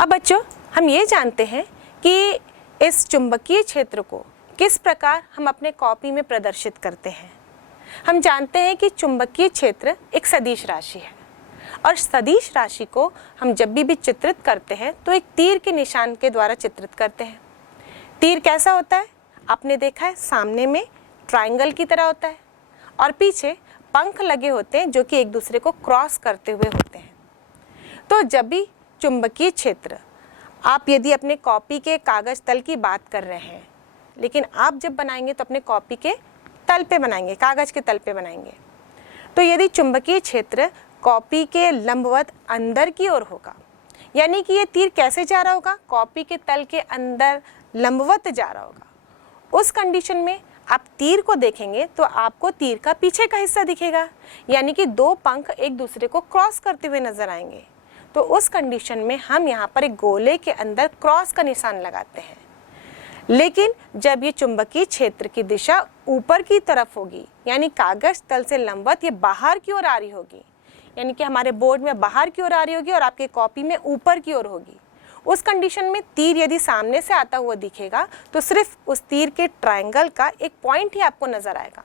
अब बच्चों, हम ये जानते हैं कि इस चुंबकीय क्षेत्र को किस प्रकार हम अपने कॉपी में प्रदर्शित करते हैं। हम जानते हैं कि चुंबकीय क्षेत्र एक सदिश राशि है और सदिश राशि को हम जब भी चित्रित करते हैं तो एक तीर के निशान के द्वारा चित्रित करते हैं। तीर कैसा होता है? आपने देखा है, सामने में ट्रायंगल की तरह होता है और पीछे पंख लगे होते हैं जो कि एक दूसरे को क्रॉस करते हुए होते हैं। तो जब भी चुंबकीय क्षेत्र, आप यदि अपने कॉपी के कागज तल की बात कर रहे हैं, लेकिन आप जब बनाएंगे तो अपने कॉपी के तल पे बनाएंगे, कागज के तल पे बनाएंगे। तो यदि चुंबकीय क्षेत्र कॉपी के लंबवत अंदर की ओर होगा, यानी कि ये तीर कैसे जा रहा होगा? कॉपी के तल के अंदर लंबवत जा रहा होगा। उस कंडीशन में आप तीर को देखेंगे तो आपको तीर का पीछे का हिस्सा दिखेगा, यानी कि दो पंख एक दूसरे को क्रॉस करते हुए नजर आएंगे। तो उस कंडीशन में हम यहाँ पर एक गोले के अंदर क्रॉस का निशान लगाते हैं। लेकिन जब ये चुंबकीय क्षेत्र की दिशा ऊपर की तरफ होगी, यानी कागज तल से लंबवत ये बाहर की ओर आ रही होगी, यानी कि हमारे बोर्ड में बाहर की ओर आ रही होगी और आपके कॉपी में ऊपर की ओर होगी, उस कंडीशन में तीर यदि सामने से आता हुआ दिखेगा तो सिर्फ उस तीर के ट्रायंगल का एक पॉइंट ही आपको नजर आएगा।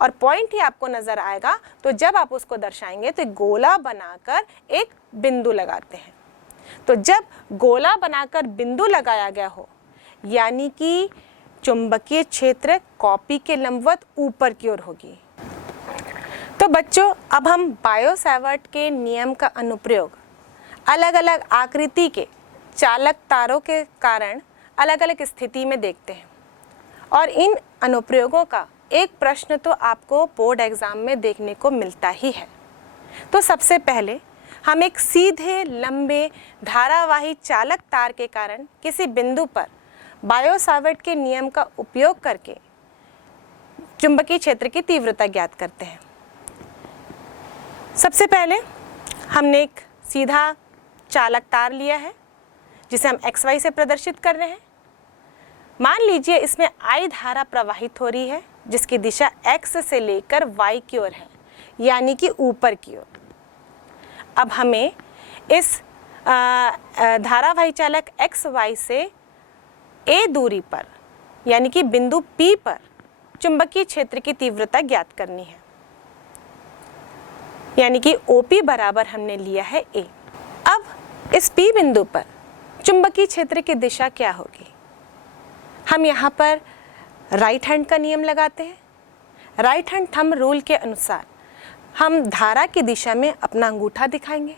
और पॉइंट ही आपको नजर आएगा तो जब आप उसको दर्शाएंगे तो एक गोला बनाकर एक बिंदु लगाते हैं। तो जब गोला बनाकर बिंदु लगाया गया हो, यानी कि चुंबकीय क्षेत्र कॉपी के लंबवत ऊपर की ओर होगी। तो बच्चों, अब हम बायो सैवर्ट के नियम का अनुप्रयोग अलग अलग आकृति के चालक तारों के कारण अलग अलग स्थिति में देखते हैं। और इन अनुप्रयोगों का एक प्रश्न तो आपको बोर्ड एग्जाम में देखने को मिलता ही है। तो सबसे पहले हम एक सीधे लंबे धारावाही चालक तार के कारण किसी बिंदु पर बायो सैवर्ट के नियम का उपयोग करके चुंबकीय क्षेत्र की तीव्रता ज्ञात करते हैं। सबसे पहले हमने एक सीधा चालक तार लिया है जिसे हम XY से प्रदर्शित कर रहे हैं। मान लीजिए इसमें I धारा प्रवाहित हो रही है जिसकी दिशा X से लेकर Y की ओर है, यानी कि ऊपर की ओर। अब हमें इस धारावाही चालक XY से A दूरी पर, यानी कि बिंदु P पर चुंबकीय क्षेत्र की तीव्रता ज्ञात करनी है, यानी कि OP बराबर हमने लिया है A। अब इस P बिंदु पर चुंबकीय क्षेत्र की दिशा क्या होगी? हम यहाँ पर राइट हैंड का नियम लगाते हैं। राइट हैंड थंब रूल के अनुसार हम धारा की दिशा में अपना अंगूठा दिखाएंगे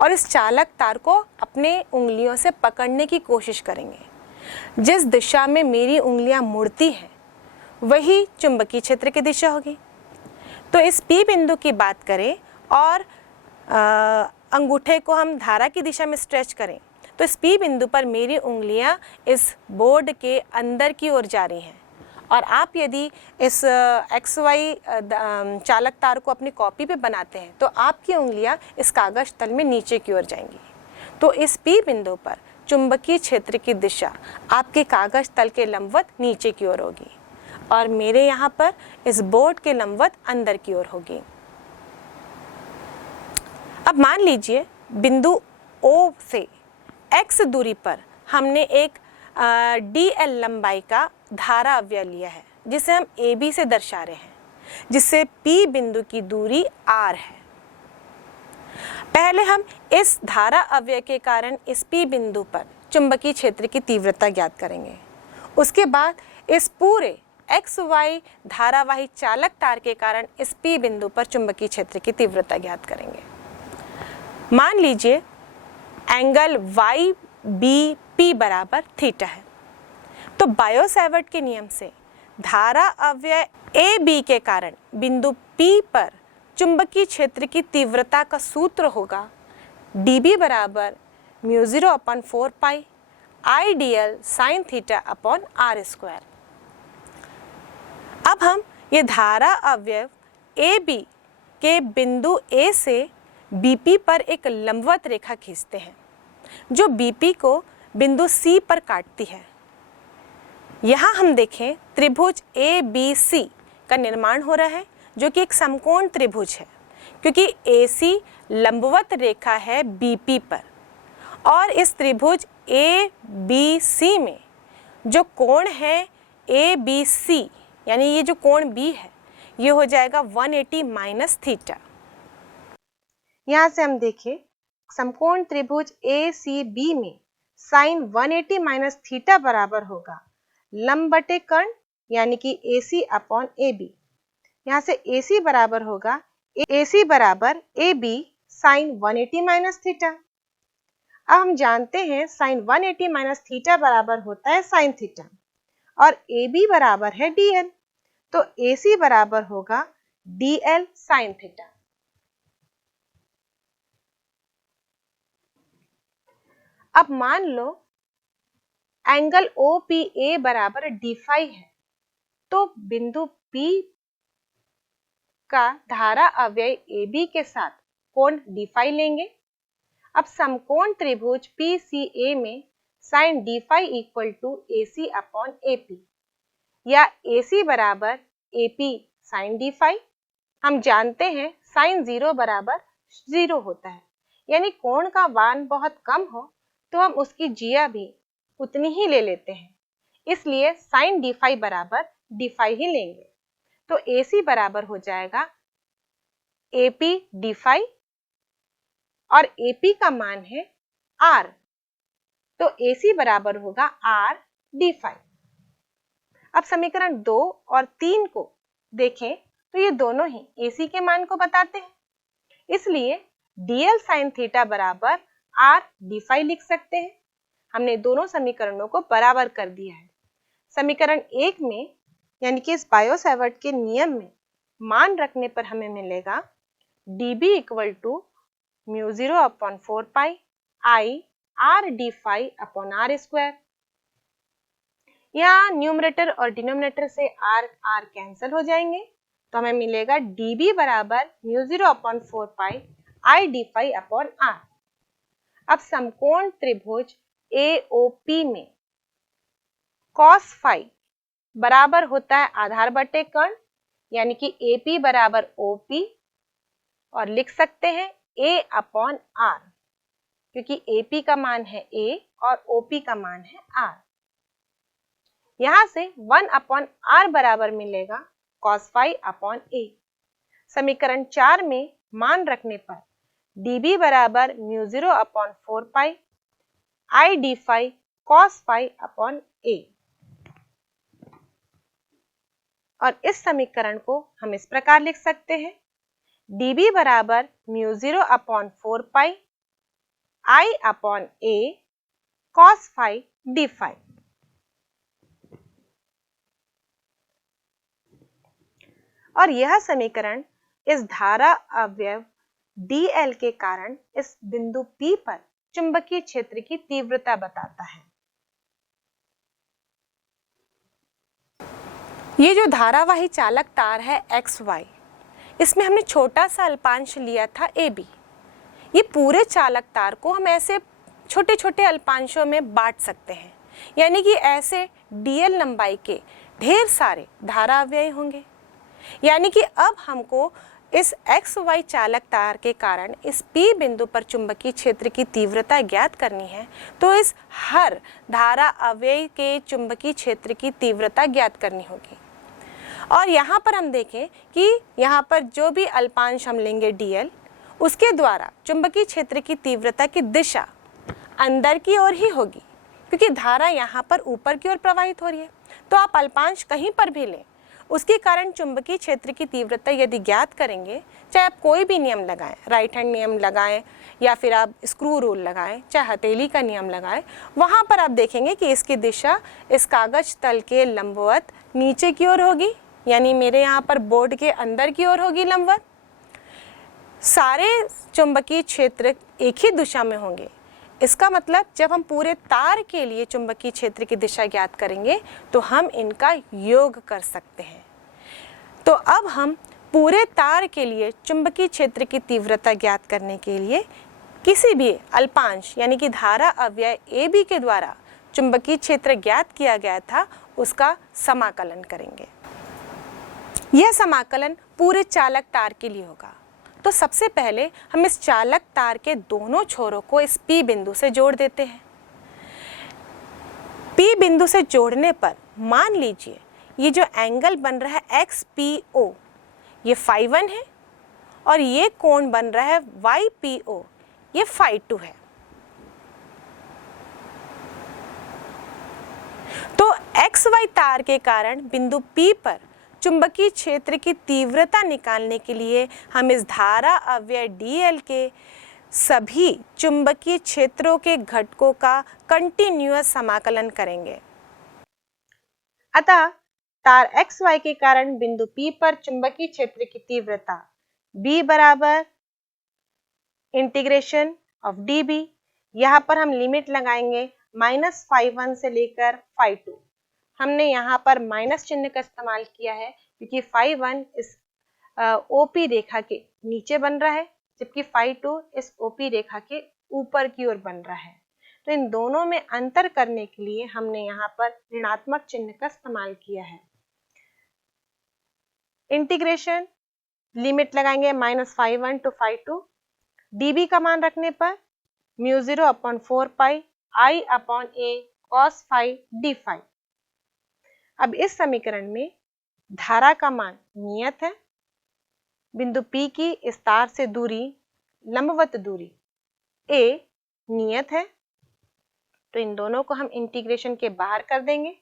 और इस चालक तार को अपने उंगलियों से पकड़ने की कोशिश करेंगे। जिस दिशा में मेरी उंगलियां मुड़ती हैं वही चुंबकीय क्षेत्र की दिशा होगी। तो इस P बिंदु की बात करें और अंगूठे को हम धारा की दिशा में स्ट्रेच करें तो इस P बिंदु पर मेरी उंगलियां इस बोर्ड के अंदर की ओर जा रही हैं और आप यदि इस XY चालक तार को अपनी कॉपी पे बनाते हैं तो आपकी उंगलियां इस कागज तल में नीचे की ओर जाएंगी। तो इस P बिंदु पर चुंबकीय क्षेत्र की दिशा आपके कागज तल के लंबवत नीचे की ओर होगी और मेरे यहाँ पर इस बोर्ड के लंबवत अंदर की ओर होगी। अब मान लीजिए बिंदु O से X दूरी पर हमने एक DL लंबाई का धारा अवयव लिया है जिसे हम AB से दर्शा रहे हैं, जिससे P बिंदु की दूरी R है। पहले हम इस धारा अवयव के कारण इस P बिंदु पर चुंबकीय क्षेत्र की तीव्रता ज्ञात करेंगे। उसके बाद इस पूरे XY धारावाही चालक तार के कारण इस P बिंदु पर चुंबकीय क्षेत्र की तीव्रता ज्ञात करेंगे। मान लीजिए एंगल YBP बराबर थीटा है। तो बायो सैवर्ट के नियम से धारा अवयव AB के कारण बिंदु P पर चुंबकीय क्षेत्र की तीव्रता का सूत्र होगा dB बराबर μ0/4 पाई IDL sin theta upon R square. अब हम ये धारा अवयव AB के बिंदु A से BP पर एक लंबवत रेखा खींचते हैं जो BP को बिंदु C पर काटती है। यहाँ हम देखें त्रिभुज ABC का निर्माण हो रहा है जो कि एक समकोण त्रिभुज है क्योंकि AC लंबवत रेखा है BP पर और इस त्रिभुज ABC में जो कोण है ABC, यानी ये जो कोण B है, ये हो जाएगा 180 माइनस थीटा। यहाँ से हम देखें समकोण त्रिभुज ACB में साइन 180 माइनस थीटा बराबर होगा लंब बटे कर्ण यानी कि AC अपॉन AB। यहाँ से AC बराबर होगा AC बराबर AB साइन 180 माइनस थीटा। अब हम जानते हैं साइन 180 माइनस थीटा बराबर होता है साइन थीटा और AB बराबर है DL, तो AC बराबर होगा DL साइन थीटा। अब मान लो एंगल OPA बराबर d फाई है, तो बिंदु P का धारा अव्यय AB के साथ कोण d फाई लेंगे। अब समकोण त्रिभुज PCA में sine d phi equal to AC upon AP या AC बराबर AP साइन d फाई। हम जानते हैं साइन 0 बराबर 0 होता है, यानी कोण का मान बहुत कम हो तो हम उसकी जिया भी उतनी ही ले लेते हैं, इसलिए साइन d फाई बराबर d फाई ही लेंगे। तो AC बराबर हो जाएगा AP d फाई और AP का मान है R, तो AC बराबर होगा R d फाई। अब समीकरण 2 और 3 को देखें तो ये दोनों ही AC के मान को बताते हैं, इसलिए DL साइन थीटा बराबर R d फाई लिख सकते हैं। हमने दोनों समीकरणों को बराबर कर दिया है। समीकरण 1 में यानी कि इस बायो सेवर्ट के नियम में मान रखने पर हमें मिलेगा dB इक्वल टू mu 0 upon 4 pi I R d phi upon R square. यहाँ न्यूमरेटर और डिनोमिनेटर से R कैंसिल हो जाएंगे, तो हमें मिलेगा dB बराबर mu 0 upon 4 pi I d phi upon R। अब समकोण त्रिभुज AOP में cos फाई बराबर होता है आधार बटे कर्ण यानी कि AP बराबर OP और लिख सकते हैं A अपॉन R, क्योंकि AP का मान है A और OP का मान है R। यहां से 1 अपॉन R बराबर मिलेगा cos फाई अपॉन A। समीकरण 4 में मान रखने पर dB बराबर mu 0 upon 4 pi I d phi cos phi upon A। और इस समीकरण को हम इस प्रकार लिख सकते हैं dB बराबर mu 0 upon 4 pi I upon A cos phi d phi. और यह समीकरण इस धारा अवयव DL के कारण इस बिंदु P पर चुंबकीय क्षेत्र की तीव्रता बताता है। ये जो धारावाही चालक तार है XY, इसमें हमने छोटा सा अल्पांश लिया था AB। ये पूरे चालक तार को हम ऐसे छोटे छोटे अल्पांशों में बांट सकते हैं, यानी कि ऐसे DL लंबाई के ढेर सारे धारा अवयव होंगे। यानी कि अब हमको इस XY चालक तार के कारण इस P बिंदु पर चुंबकीय क्षेत्र की तीव्रता ज्ञात करनी है, तो इस हर धारा अवयव के चुंबकीय क्षेत्र की तीव्रता ज्ञात करनी होगी। और यहाँ पर हम देखें कि यहाँ पर जो भी अल्पांश हम लेंगे DL, उसके द्वारा चुंबकीय क्षेत्र की तीव्रता की दिशा अंदर की ओर ही होगी, क्योंकि धारा यहाँ पर ऊपर की ओर प्रवाहित हो रही है। तो आप अल्पांश कहीं पर भी लें, उसके कारण चुंबकीय क्षेत्र की तीव्रता यदि ज्ञात करेंगे, चाहे आप कोई भी नियम लगाएं, राइट हैंड नियम लगाएं या फिर आप स्क्रू रूल लगाएं, चाहे हथेली का नियम लगाएं, वहां पर आप देखेंगे कि इसकी दिशा इस कागज तल के लंबवत नीचे की ओर होगी, यानी मेरे यहाँ पर बोर्ड के अंदर की ओर होगी लंबवत। सारे चुंबकीय क्षेत्र एक ही दिशा में होंगे। इसका मतलब जब हम पूरे तार के लिए चुंबकीय क्षेत्र की दिशा ज्ञात करेंगे तो हम इनका योग कर सकते हैं। तो अब हम पूरे तार के लिए चुंबकीय क्षेत्र की तीव्रता ज्ञात करने के लिए किसी भी अल्पांश यानी कि धारा अवयव AB के द्वारा चुंबकीय क्षेत्र ज्ञात किया गया था, उसका समाकलन करेंगे। यह समाकलन पूरे चालक तार के लिए होगा। तो सबसे पहले हम इस चालक तार के दोनों छोरों को इस P बिंदु से जोड़ देते हैं। P बिंदु से जोड़ने पर मान लीजिए ये जो एंगल बन रहा है XPO ये φ1 है और ये कोण बन रहा है YPO ये φ2 है। तो XY तार के कारण बिंदु P पर चुंबकीय क्षेत्र की तीव्रता निकालने के लिए हम इस धारा अवयव dl के सभी चुंबकीय क्षेत्रों के घटकों का कंटिन्यूअस समाकलन करेंगे। अतः तार XY के कारण बिंदु P पर चुंबकीय क्षेत्र की तीव्रता B बराबर इंटीग्रेशन ऑफ dB, यहाँ पर हम लिमिट लगाएंगे -φ1 से लेकर φ2। हमने यहाँ पर माइनस चिन्ह का इस्तेमाल किया है क्योंकि φ1 इस OP रेखा के नीचे बन रहा है जबकि φ2 इस OP रेखा के ऊपर की ओर बन रहा है। तो इन दोनों में अंतर करने के लिए हमने यहाँ पर ऋणात्मक चिन्ह का इस्तेमाल किया है। इंटीग्रेशन लिमिट लगाएंगे -φ1 to φ2, dB का मान रखने पर μ0/4 pi I/a cos phi d phi। अब इस समीकरण में धारा का मान नियत है, बिंदु P की इस तार से दूरी लंबवत दूरी a नियत है, तो इन दोनों को हम इंटीग्रेशन के बाहर कर देंगे।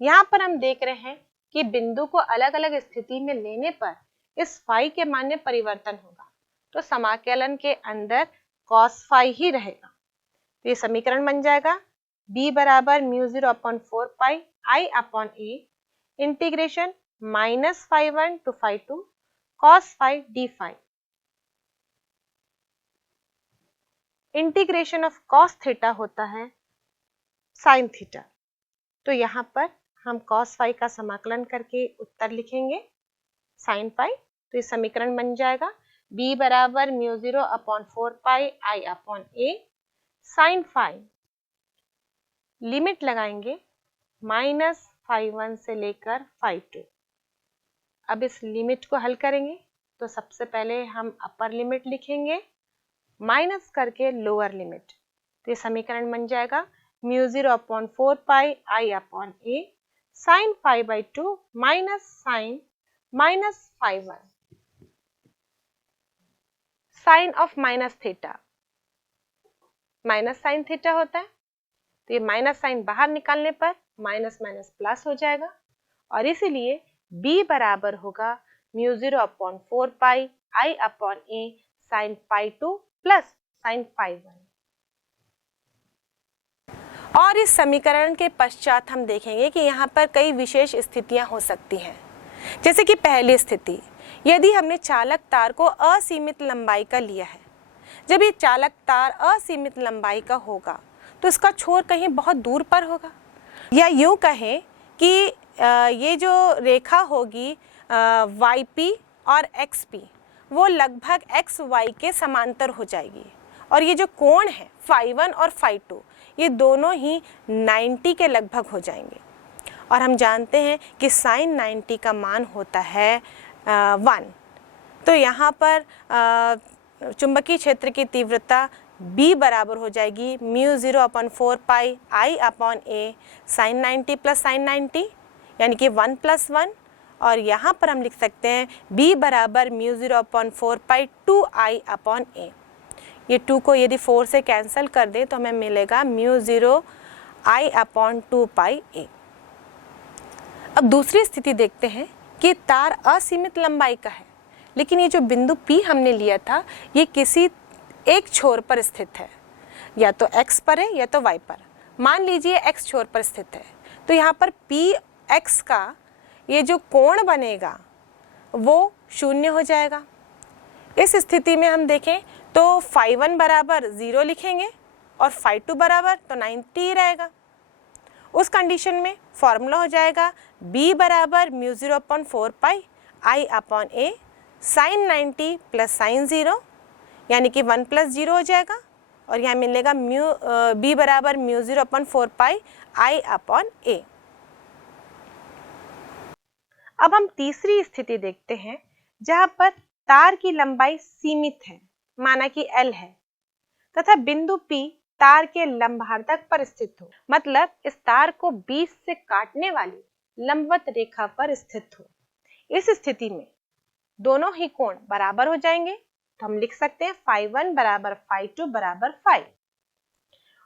यहाँ पर हम देख रहे हैं कि बिंदु को अलग अलग स्थिति में लेने पर इस phi के मान में परिवर्तन होगा, तो समाकलन के अंदर cos phi ही रहेगा। तो ये समीकरण बन जाएगा B बराबर μ0/4 pi I/a integration -φ1 to φ2 cos phi d phi। Integration of cos theta होता है sin थीटा, तो यहाँ पर हम cos phi का समाकलन करके उत्तर लिखेंगे sin phi। तो ये समीकरण बन जाएगा B बराबर μ0/4 pi I/a sin phi, limit लगाएंगे -φ1 से लेकर φ2। अब इस लिमिट को हल करेंगे तो सबसे पहले हम अपर लिमिट लिखेंगे माइनस करके लोअर लिमिट, तो ये समीकरण बन जाएगा μ0/4 pi I/a sin phi/2 minus sin -φ1 sine of minus theta minus sine theta होता है, तो ये माइनस साइन बाहर निकालने पर माइनस माइनस प्लस हो जाएगा और इसीलिए B बराबर होगा μ0/4 pi I/a sin phi2 plus sin phi1। और इस समीकरण के पश्चात हम देखेंगे कि यहाँ पर कई विशेष स्थितियां हो सकती हैं। जैसे कि पहली स्थिति, यदि हमने चालक तार को असीमित लंबाई का लिया है, जब ये चालक तार असीमित लंबाई का होगा तो इसका छोर कहीं बहुत दूर पर होगा, या यूँ कहें कि ये जो रेखा होगी YP और XP वो लगभग XY के समांतर हो जाएगी और ये जो कोण है φ1 और φ2 ये दोनों ही 90 के लगभग हो जाएंगे। और हम जानते हैं कि sin 90 का मान होता है 1। तो यहाँ पर चुंबकीय क्षेत्र की तीव्रता B बराबर हो जाएगी μ0/4 pi I/a sin 90 plus sin 90 यानी कि 1 + 1, और यहाँ पर हम लिख सकते हैं B बराबर μ0/4 पाई 2I/a। ये 2 को यदि 4 से कैंसिल कर दें तो हमें मिलेगा μ0 I/2 पाई a। अब दूसरी स्थिति देखते हैं कि तार असीमित लंबाई का है, लेकिन ये जो बिंदु P हमने लिया था ये किसी एक छोर पर स्थित है, या तो x पर है या तो y पर। मान लीजिए x छोर पर स्थित है, तो यहाँ पर Px का ये जो कोण बनेगा वो 0 हो जाएगा। इस स्थिति में हम देखें तो φ1 बराबर 0 लिखेंगे और φ2 बराबर तो 90 ही रहेगा। उस कंडीशन में फॉर्मूला हो जाएगा B बराबर μ0/4 pi I/a sin 90 plus sin 0 यानी कि 1 + 0 हो जाएगा, और यहाँ मिलेगा B बराबर μ0/4 पाई I/a। अब हम तीसरी स्थिति देखते हैं जहाँ पर तार की लंबाई सीमित है, माना कि L है, तथा बिंदु P तार के लंबार्धक पर स्थित हो, मतलब इस तार को बीच से काटने वाली लंबवत रेखा पर स्थित हो। इस स्थिति में दोनों ही कोण बराबर हो जाएंगे, तो हम लिख सकते हैं φ1 बराबर φ2 बराबर φ।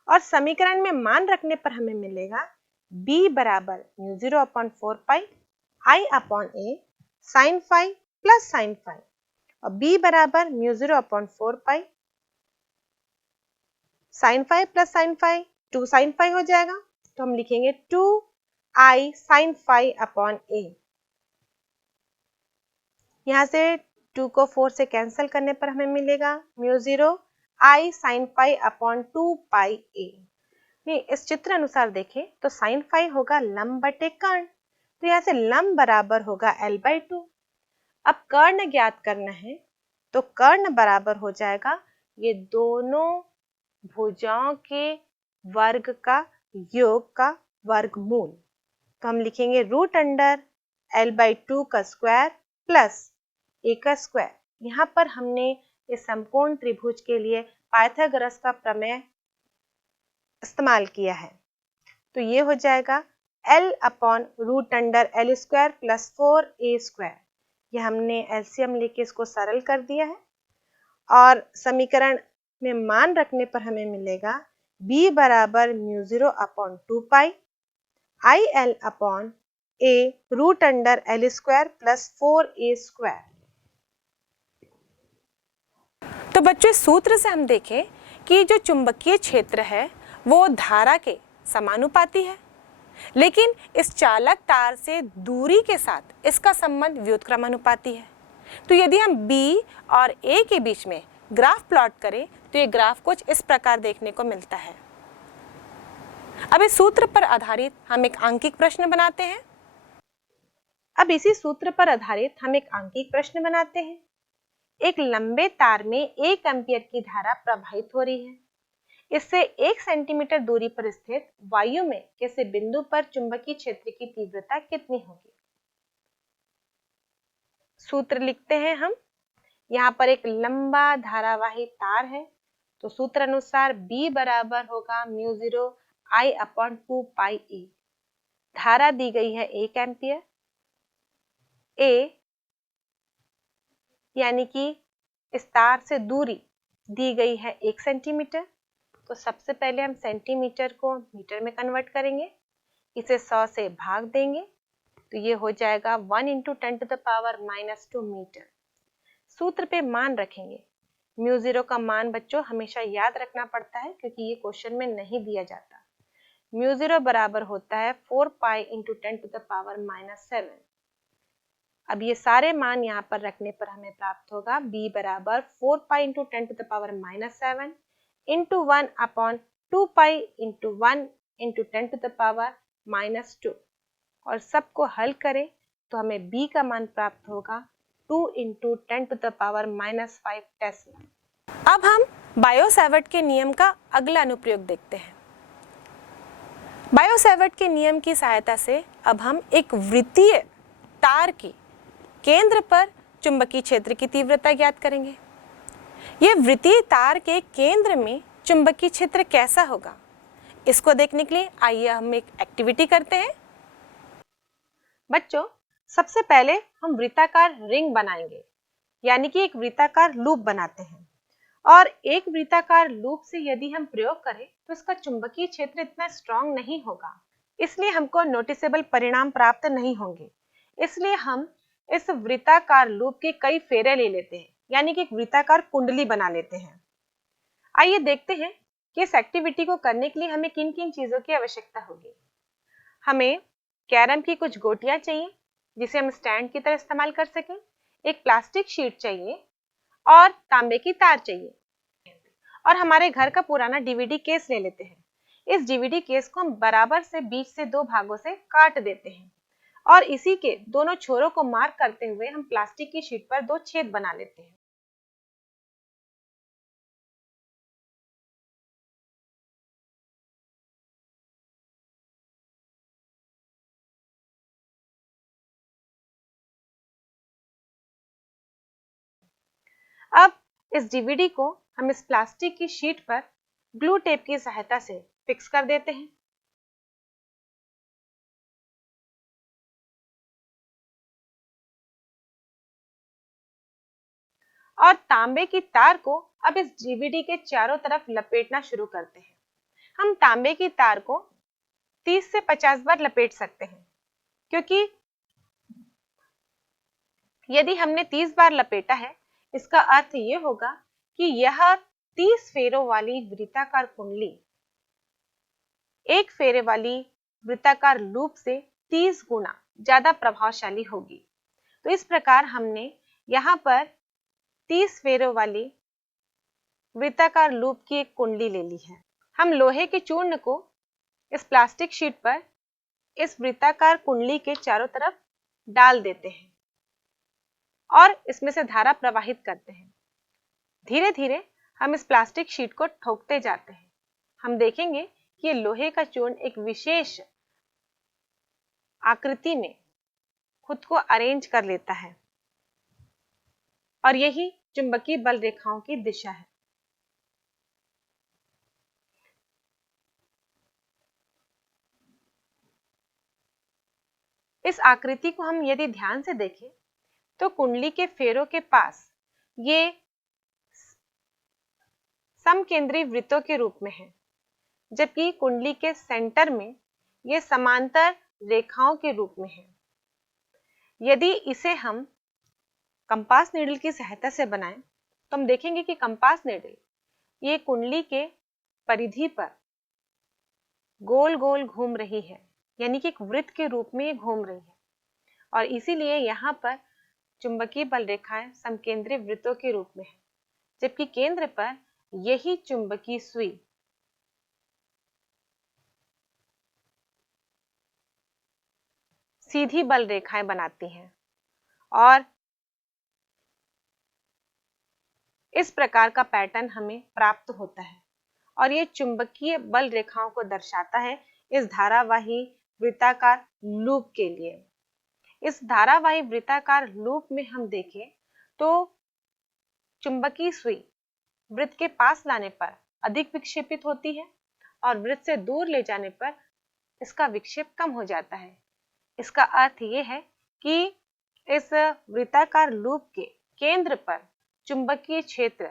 और समीकरण में मान रखने पर हमें मिलेगा b बराबर μ0/4 पाई I upon a sin phi plus sin phi, और b बराबर μ0/4 पाई sin phi plus sin phi 2 sin phi हो जाएगा, तो हम लिखेंगे 2i sin phi upon a। यहाँ से 2 को 4 से कैंसिल करने पर हमें मिलेगा μ0 i sin phi upon 2 pi a। इस चित्र अनुसार देखें तो sin phi होगा लंब बटे कर्ण, तो यहाँ से लंब बराबर होगा L/2। अब कर्ण ज्ञात करना है, तो कर्ण बराबर हो जाएगा ये दोनों भुजाओं के वर्ग का योग का वर्गमूल, तो हम लिखेंगे √L/2 का स्क्वायर प्लस a का स्क्वायर। यहाँ पर हमने इस समकोण त्रिभुज के लिए पाइथागोरस का प्रमेय इस्तेमाल किया है, तो ये हो जाएगा L upon √L² plus 4a²। ये हमने एलसीएम लेके इसको सरल कर दिया है, और समीकरण में मान रखने पर हमें मिलेगा b बराबर μ0/2 पाई IL upon a √L² plus 4a²। तो बच्चों, इस सूत्र से हम देखें कि जो चुंबकीय क्षेत्र है वो धारा के समानुपाती है, लेकिन इस चालक तार से दूरी के साथ इसका संबंध व्युत्क्रमानुपाती है। तो यदि हम B और A के बीच में ग्राफ प्लॉट करें तो ये ग्राफ कुछ इस प्रकार देखने को मिलता है। अब इस सूत्र पर आधारित हम एक आंकिक प्रश्न बनाते हैं। अब इसी सूत्र पर आधारित हम एक आंकिक प्रश्न बनाते हैं। एक लंबे तार में 1 एम्पीयर की धारा प्रवाहित हो रही है। इससे 1 सेंटीमीटर दूरी पर स्थित वायु में किसी बिंदु पर चुंबकीय क्षेत्र की तीव्रता कितनी होगी? सूत्र लिखते हैं हम। यहाँ पर एक लंबा धारावाही तार है, तो सूत्र अनुसार B बराबर होगा μ0 I अपॉन 2 पाई a। धारा दी गई है 1 एम्पीयर, A यानी कि इस तार से दूरी दी गई है 1 सेंटीमीटर, तो सबसे पहले हम सेंटीमीटर को मीटर में कन्वर्ट करेंगे, इसे 100 से भाग देंगे, तो ये हो जाएगा 1 × 10⁻⁻2 मीटर। सूत्र पे मान रखेंगे। μ0 का मान बच्चों हमेशा याद रखना पड़ता है, क्योंकि ये क्वेश्चन में नहीं दिया जाता। μ0 बराबर होता है 4 पाई × 10⁻⁻7। अब ये सारे मान यहाँ पर रखने पर हमें प्राप्त होगा b बराबर 4 पाई × 10⁻⁻7 इंटू 1 अपॉन 2 पाई इंटू 1 × 10⁻⁻2, और सबको हल करें तो हमें b का मान प्राप्त होगा 2 × 10⁻⁻5 टेस्ला। अब हम बायो-सैवर्ट के नियम का अगला अनुप्रयोग देखते हैं। बायो-सैवर्ट के नियम की सहायता से अब हम एक वृत्तीय तार की केंद्र पर चुंबकीय क्षेत्र की तीव्रता ज्ञात करेंगे। यह वृत्तीय तार के केंद्र में चुंबकीय क्षेत्र कैसा होगा, इसको देखने के लिए आइए हम एक एक्टिविटी करते हैं। बच्चों, सबसे पहले हम वृत्ताकार रिंग बनाएंगे, यानी कि एक वृत्ताकार लूप बनाते हैं, और एक वृत्ताकार लूप से यदि हम प्रयोग करें तो इसका चुंबकीय क्षेत्र इतना स्ट्रांग नहीं होगा, इसलिए हमको नोटिसेबल परिणाम प्राप्त नहीं होंगे। इसलिए हम इस वृत्ताकार लूप के कई फेरे ले लेते हैं, यानी कि एक वृत्ताकार कुंडली बना लेते हैं। आइए देखते हैं कि इस एक्टिविटी को करने के लिए हमें किन किन चीजों की आवश्यकता होगी। हमें कैरम की कुछ गोटियां चाहिए जिसे हम स्टैंड की तरह इस्तेमाल कर सकें, एक प्लास्टिक शीट चाहिए और तांबे की तार चाहिए, और हमारे घर का पुराना डीवीडी केस ले लेते हैं। इस डीवीडी केस को हम बराबर से बीच से 2 भागों से काट देते हैं, और इसी के दोनों छोरों को मार्क करते हुए हम प्लास्टिक की शीट पर 2 छेद बना लेते हैं। अब इस डीवीडी को हम इस प्लास्टिक की शीट पर ग्लू टेप की सहायता से फिक्स कर देते हैं। और तांबे की तार को अब इस डीवीडी के चारों तरफ लपेटना शुरू करते हैं। हम तांबे की तार को 30 से 50 बार लपेट सकते हैं, क्योंकि यदि हमने 30 बार लपेटा है, इसका अर्थ ये होगा कि यह 30 फेरों वाली वृत्ताकार कुंडली एक फेरे वाली वृत्ताकार लूप से 30 गुना ज्यादा प्रभावशाली होगी। तो इस प्रकार हमने यहाँ पर 30 फेरों वाली वृत्ताकार लूप की एक कुंडली ले ली है। हम लोहे के चूर्ण को इस प्लास्टिक शीट पर इस वृत्ताकार कुंडली के चारों तरफ डाल देते हैं और इसमें से धारा प्रवाहित करते हैं। धीरे धीरे हम इस प्लास्टिक शीट को ठोकते जाते हैं। हम देखेंगे कि ये लोहे का चूर्ण एक विशेष आकृति में खुद को अरेंज कर लेता है और यही चुंबकीय बल रेखाओं की दिशा है। इस आकृति को हम यदि ध्यान से देखें तो कुंडली के फेरों के पास ये समकेंद्री वृत्तों के रूप में है, जबकि कुंडली के सेंटर में ये समांतर रेखाओं के रूप में है। यदि इसे हम कंपास नीडल की सहायता से बनाएं तो हम देखेंगे कि कंपास नीडल ये कुंडली के परिधि पर गोल गोल घूम रही है, यानी कि एक वृत्त के रूप में घूम रही है और इसीलिए यहाँ पर चुंबकीय बल रेखाएं समकेंद्री वृत्तों के रूप में है, जबकि केंद्र पर यही चुंबकीय सुई सीधी बल रेखाएं बनाती हैं और इस प्रकार का पैटर्न हमें प्राप्त होता है और ये चुंबकीय बल रेखाओं को दर्शाता है इस धारावाही वृत्ताकार लूप के लिए। इस धारावाही वृत्ताकार लूप में हम देखें तो चुंबकीय सुई वृत्त के पास लाने पर अधिक विक्षेपित होती है और वृत्त से दूर ले जाने पर इसका विक्षेप कम हो जाता है। इसका अर्थ ये है कि इस वृत्ताकार लूप के केंद्र पर चुंबकीय क्षेत्र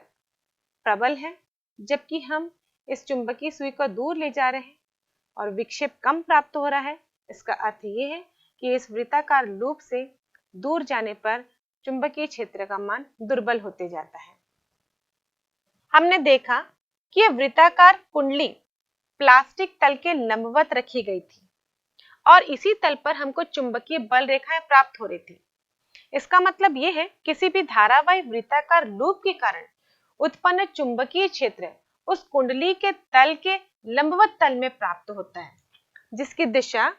प्रबल है, जबकि हम इस चुंबकीय सुई को दूर ले जा रहे हैं और विक्षेप कम प्राप्त हो रहा है। इसका अर्थ ये है कि इस वृत्ताकार लूप से दूर जाने पर चुंबकीय क्षेत्र का मान दुर्बल होते जाता है। हमने देखा कि यह वृत्ताकार कुंडली प्लास्टिक तल के लंबवत रखी गई थी और इसी तल पर हमको चुंबकीय बल रेखाएं प्राप्त हो रही थी। इसका मतलब यह है किसी भी धारावाही वृत्ताकार लूप के कारण उत्पन्न चुंबकीय क्षेत्र उस कुंडली के तल के लंबवत तल में प्राप्त होता है, जिसकी दिशा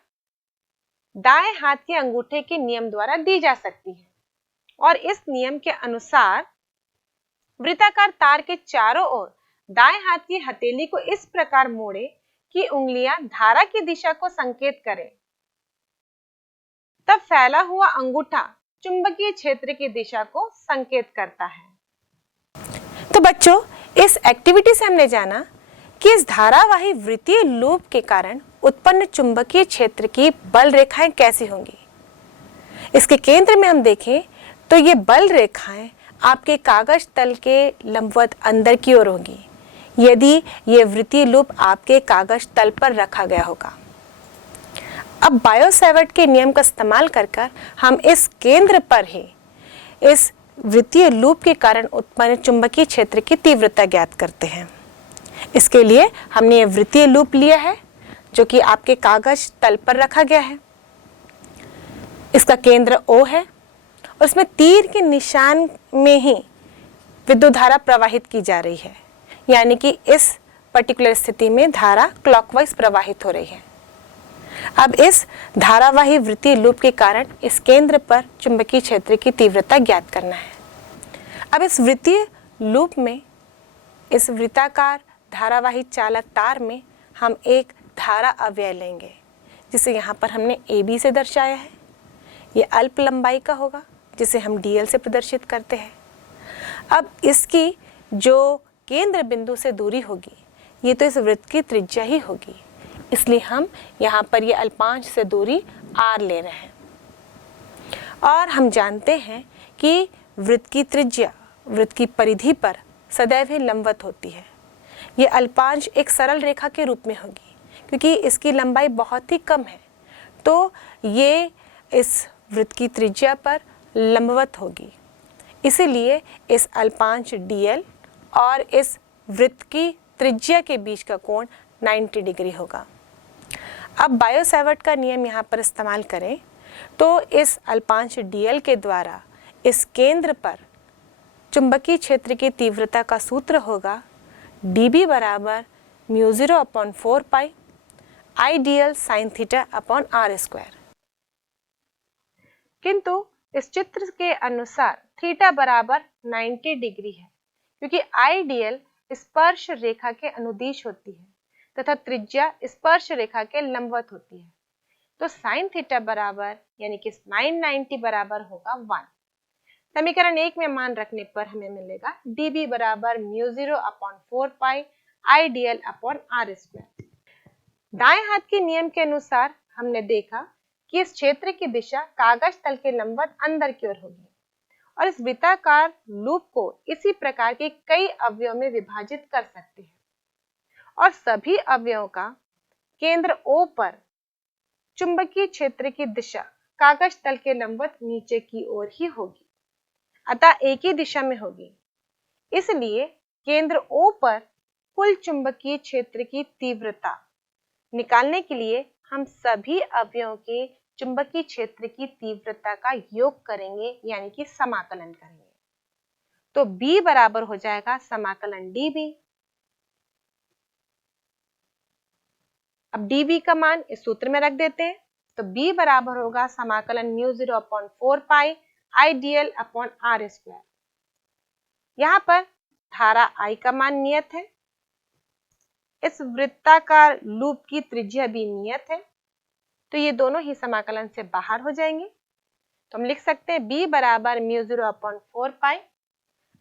दाएं हाथ के अंगूठे के नियम द्वारा दी जा सकती है और इस नियम के अनुसार वृत्ताकार तार के चारों ओर दाएं हाथ की हथेली को इस प्रकार मोड़े कि उंगलियां धारा की दिशा को संकेत करें। तब फैला हुआ अंगूठा चुंबकीय क्षेत्र की दिशा को संकेत करता है। तो बच्चों, इस एक्टिविटी से हमने जाना कि इस धारावाही वृत्तीय लूप के कारण उत्पन्न चुंबकीय क्षेत्र की बल रेखाएं कैसी होंगी। इसके केंद्र में हम देखें तो ये बल रेखाएं आपके कागज तल के लंबवत अंदर की ओर होंगी यदि ये वृत्तीय लूप आपके कागज तल पर रखा गया होगा। अब बायो-सैवर्ट के नियम का इस्तेमाल कर हम इस केंद्र पर ही इस वृत्तीय लूप के कारण उत्पन्न चुंबकीय क्षेत्र की तीव्रता ज्ञात करते हैं। इसके लिए हमने ये वृत्तीय लूप लिया है जो कि आपके कागज तल पर रखा गया है। इसका केंद्र O है और उसमें तीर के निशान में ही विद्युत धारा प्रवाहित की जा रही है, यानी कि इस पर्टिकुलर स्थिति में धारा क्लॉकवाइज प्रवाहित हो रही है। अब इस धारावाही वृत्तीय लूप के कारण इस केंद्र पर चुंबकीय क्षेत्र की तीव्रता ज्ञात करना है। अब इस वृत्तीय लूप में इस वृत्ताकार धारावाही चालक तार में हम एक धारा अवयव लेंगे, जिसे यहाँ पर हमने AB से दर्शाया है। ये अल्प लंबाई का होगा जिसे हम DL से प्रदर्शित करते हैं। अब इसकी जो केंद्र बिंदु से दूरी होगी ये तो इस वृत्त की त्रिज्या ही होगी, इसलिए हम यहाँ पर ये अल्पांश से दूरी r ले रहे हैं। और हम जानते हैं कि वृत्त की त्रिज्या वृत्त की परिधि पर सदैव ही लंबवत होती है। ये अल्पांश एक सरल रेखा के रूप में होगी क्योंकि इसकी लंबाई बहुत ही कम है, तो ये इस वृत्त की त्रिज्या पर लंबवत होगी। इसीलिए इस अल्पांश dl और इस वृत्त की त्रिज्या के बीच का कोण 90 डिग्री होगा। अब बायो-सैवर्ट का नियम यहाँ पर इस्तेमाल करें तो इस अल्पांश dl के द्वारा इस केंद्र पर चुंबकीय क्षेत्र की तीव्रता का सूत्र होगा dB बराबर μ0/4 पाई I dl sin theta upon r square. किंतु इस चित्र के अनुसार थीटा बराबर 90 डिग्री है क्योंकि I dl स्पर्श रेखा के अनुदिश होती है तथा त्रिज्या स्पर्श रेखा के लंबवत होती है, तो sin थीटा बराबर यानी कि 990 बराबर होगा 1। समीकरण 1 में मान रखने पर हमें मिलेगा dB बराबर μ0/4 पाई I dl upon r square. दाएं हाथ के नियम के अनुसार हमने देखा कि इस क्षेत्र की दिशा कागज तल के लंबवत अंदर की ओर होगी और इस वृत्ताकार लूप को इसी प्रकार के कई अवयवों में विभाजित कर सकते हैं और सभी अवयवों का केंद्र O पर चुंबकीय क्षेत्र की दिशा कागज तल के लंबवत नीचे की ओर ही होगी, अतः एक ही दिशा में होगी। इसलिए केंद्र O पर कुल चुंबकीय क्षेत्र की तीव्रता निकालने के लिए हम सभी अवयवों के चुंबकीय क्षेत्र की तीव्रता का योग करेंगे यानी कि समाकलन करेंगे। तो B बराबर हो जाएगा समाकलन dB। अब dB का मान इस सूत्र में रख देते हैं, तो B बराबर होगा समाकलन μ0/4 पाई I dl upon r square. यहाँ पर धारा I का मान नियत है, इस वृत्ताकार लूप की त्रिज्या भी नियत है, तो ये दोनों ही समाकलन से बाहर हो जाएंगे। तो हम लिख सकते हैं B बराबर μ0/4 पाई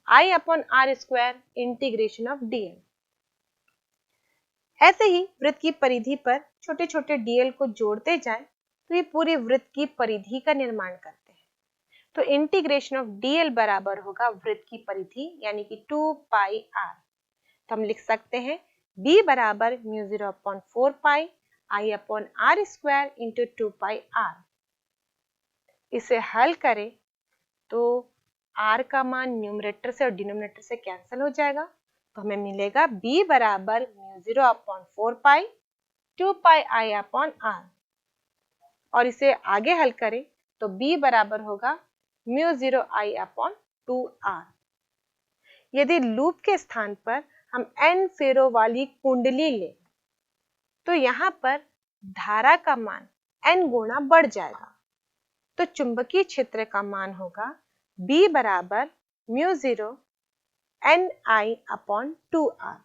I upon r square integration of dl। ऐसे ही वृत्त की परिधि पर छोटे छोटे dl को जोड़ते जाएं तो ये पूरी वृत्त की परिधि का निर्माण करते हैं। तो इंटीग्रेशन ऑफ dl बराबर होगा वृत्त की परिधि यानी कि 2 पाई r। तो हम लिख सकते हैं B बराबर μ0/4 पाई I upon r square into 2 pi r। इसे हल करें तो r का मान न्यूमरेटर से और डिनोमिनेटर से कैंसिल हो जाएगा, तो हमें मिलेगा B बराबर μ0/4 पाई 2 पाई I अपॉन r। और इसे आगे हल करें तो B बराबर होगा μ0 I अपॉन 2r। यदि लूप के स्थान पर हम n फेरों वाली कुंडली लें तो यहाँ पर धारा का मान n गुना बढ़ जाएगा, तो चुंबकीय क्षेत्र का मान होगा B बराबर μ0 Ni अपॉन 2r।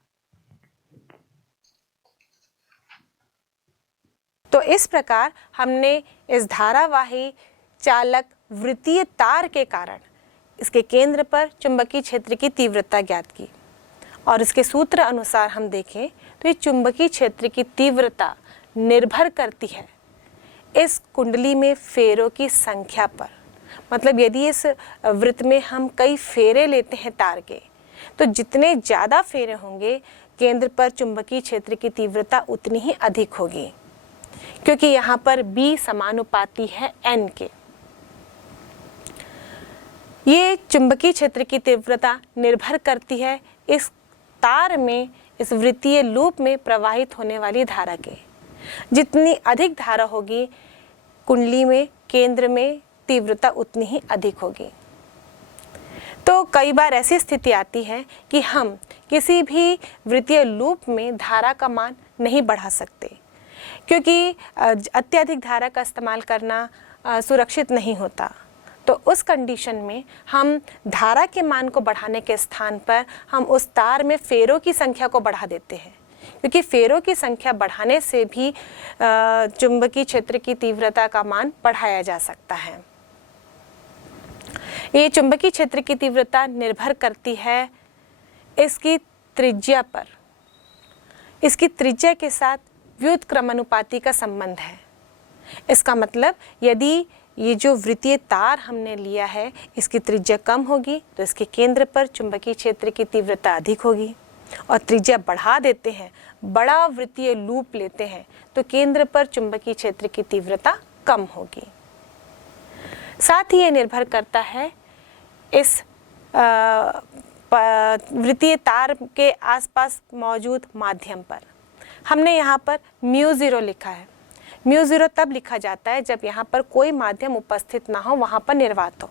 तो इस प्रकार हमने इस धारावाही चालक वृत्तीय तार के कारण इसके केंद्र पर चुंबकीय क्षेत्र की तीव्रता ज्ञात की और इसके सूत्र अनुसार हम देखें तो ये चुंबकीय क्षेत्र की तीव्रता निर्भर करती है इस कुंडली में फेरों की संख्या पर। मतलब यदि इस वृत्त में हम कई फेरे लेते हैं तार के, तो जितने ज़्यादा फेरे होंगे केंद्र पर चुंबकीय क्षेत्र की तीव्रता उतनी ही अधिक होगी, क्योंकि यहाँ पर B समानुपाती है N के। ये चुंबकीय क्षेत्र की तीव्रता निर्भर करती है इस तार में, इस वृत्तीय लूप में प्रवाहित होने वाली धारा के। जितनी अधिक धारा होगी कुंडली में केंद्र में तीव्रता उतनी ही अधिक होगी। तो कई बार ऐसी स्थिति आती है कि हम किसी भी वृत्तीय लूप में धारा का मान नहीं बढ़ा सकते, क्योंकि अत्यधिक धारा का इस्तेमाल करना सुरक्षित नहीं होता। तो उस कंडीशन में हम धारा के मान को बढ़ाने के स्थान पर हम उस तार में फेरों की संख्या को बढ़ा देते हैं, क्योंकि फेरों की संख्या बढ़ाने से भी चुंबकीय क्षेत्र की तीव्रता का मान बढ़ाया जा सकता है। ये चुंबकीय क्षेत्र की तीव्रता निर्भर करती है इसकी त्रिज्या पर। इसकी त्रिज्या के साथ व्युत्क्रमानुपाती का संबंध है। इसका मतलब यदि ये जो वृत्तीय तार हमने लिया है इसकी त्रिज्या कम होगी तो इसके केंद्र पर चुंबकीय क्षेत्र की तीव्रता अधिक होगी, और त्रिज्या बढ़ा देते हैं, बड़ा वृत्तीय लूप लेते हैं तो केंद्र पर चुंबकीय क्षेत्र की तीव्रता कम होगी। साथ ही ये निर्भर करता है इस वृत्तीय तार के आसपास मौजूद माध्यम पर। हमने यहाँ पर μ0 लिखा है। μ0 तब लिखा जाता है जब यहाँ पर कोई माध्यम उपस्थित ना हो, वहाँ पर निर्वात हो।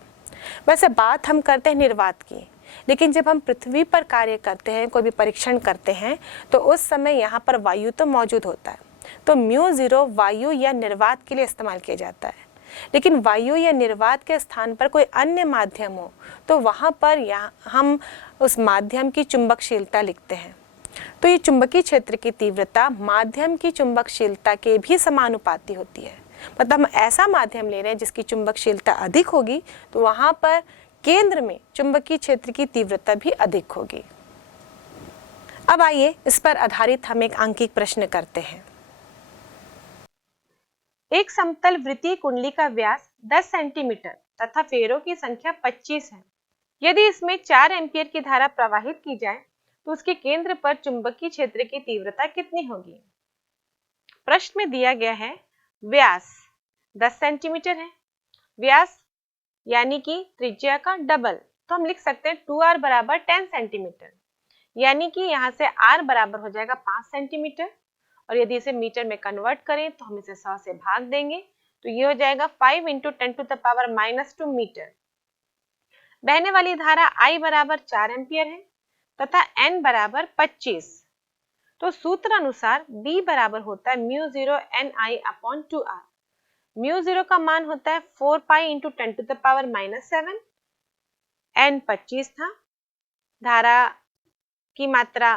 वैसे बात हम करते हैं निर्वात की, लेकिन जब हम पृथ्वी पर कार्य करते हैं, कोई भी परीक्षण करते हैं, तो उस समय यहाँ पर वायु तो मौजूद होता है, तो μ0 वायु या निर्वात के लिए इस्तेमाल किया जाता है। लेकिन वायु या निर्वात के स्थान पर कोई अन्य माध्यम हो तो वहाँ पर हम उस माध्यम की चुंबकशीलता लिखते हैं। तो ये चुंबकीय क्षेत्र की तीव्रता माध्यम की चुंबकशीलता के भी समानुपाती होती है। मतलब हम ऐसा माध्यम ले रहे हैं जिसकी चुंबकशीलता अधिक होगी तो वहाँ पर केंद्र में चुंबकीय क्षेत्र की तीव्रता भी अधिक होगी। अब आइए इस पर आधारित हम एक आंकिक प्रश्न करते हैं। एक समतल वृत्तीय कुंडली का व्यास 10 सेंटीमीटर तथा फेरों की संख्या 25 है। यदि इसमें 4 एम्पीयर की धारा प्रवाहित की जाए तो उसके केंद्र पर चुंबकीय क्षेत्र की तीव्रता कितनी होगी। प्रश्न में दिया गया है व्यास 10 सेंटीमीटर है, व्यास यानी कि त्रिज्या का डबल, तो हम लिख सकते हैं 2r बराबर 10 सेंटीमीटर, यानी कि यहाँ से r बराबर हो जाएगा 5 सेंटीमीटर, और यदि इसे मीटर में कन्वर्ट करें तो हम इसे 100 से भाग देंगे तो ये हो जाएगा 5 × 10⁻⁻2 मीटर। बहने वाली धारा I बराबर 4 एम्पियर है तथा n बराबर 25, तो सूत्र अनुसार B बराबर होता है μ0 Ni/2r। μ0 का मान होता है 4 पाई × 10⁻⁻7, n 25 था, धारा की मात्रा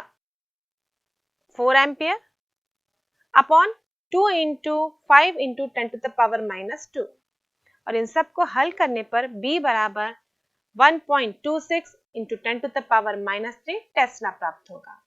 4 एम्पियर अपॉन 2 × 5 × 10⁻⁻2, और इन सब को हल करने पर B बराबर 1.26 × 10⁻³ टेस्ला प्राप्त होगा।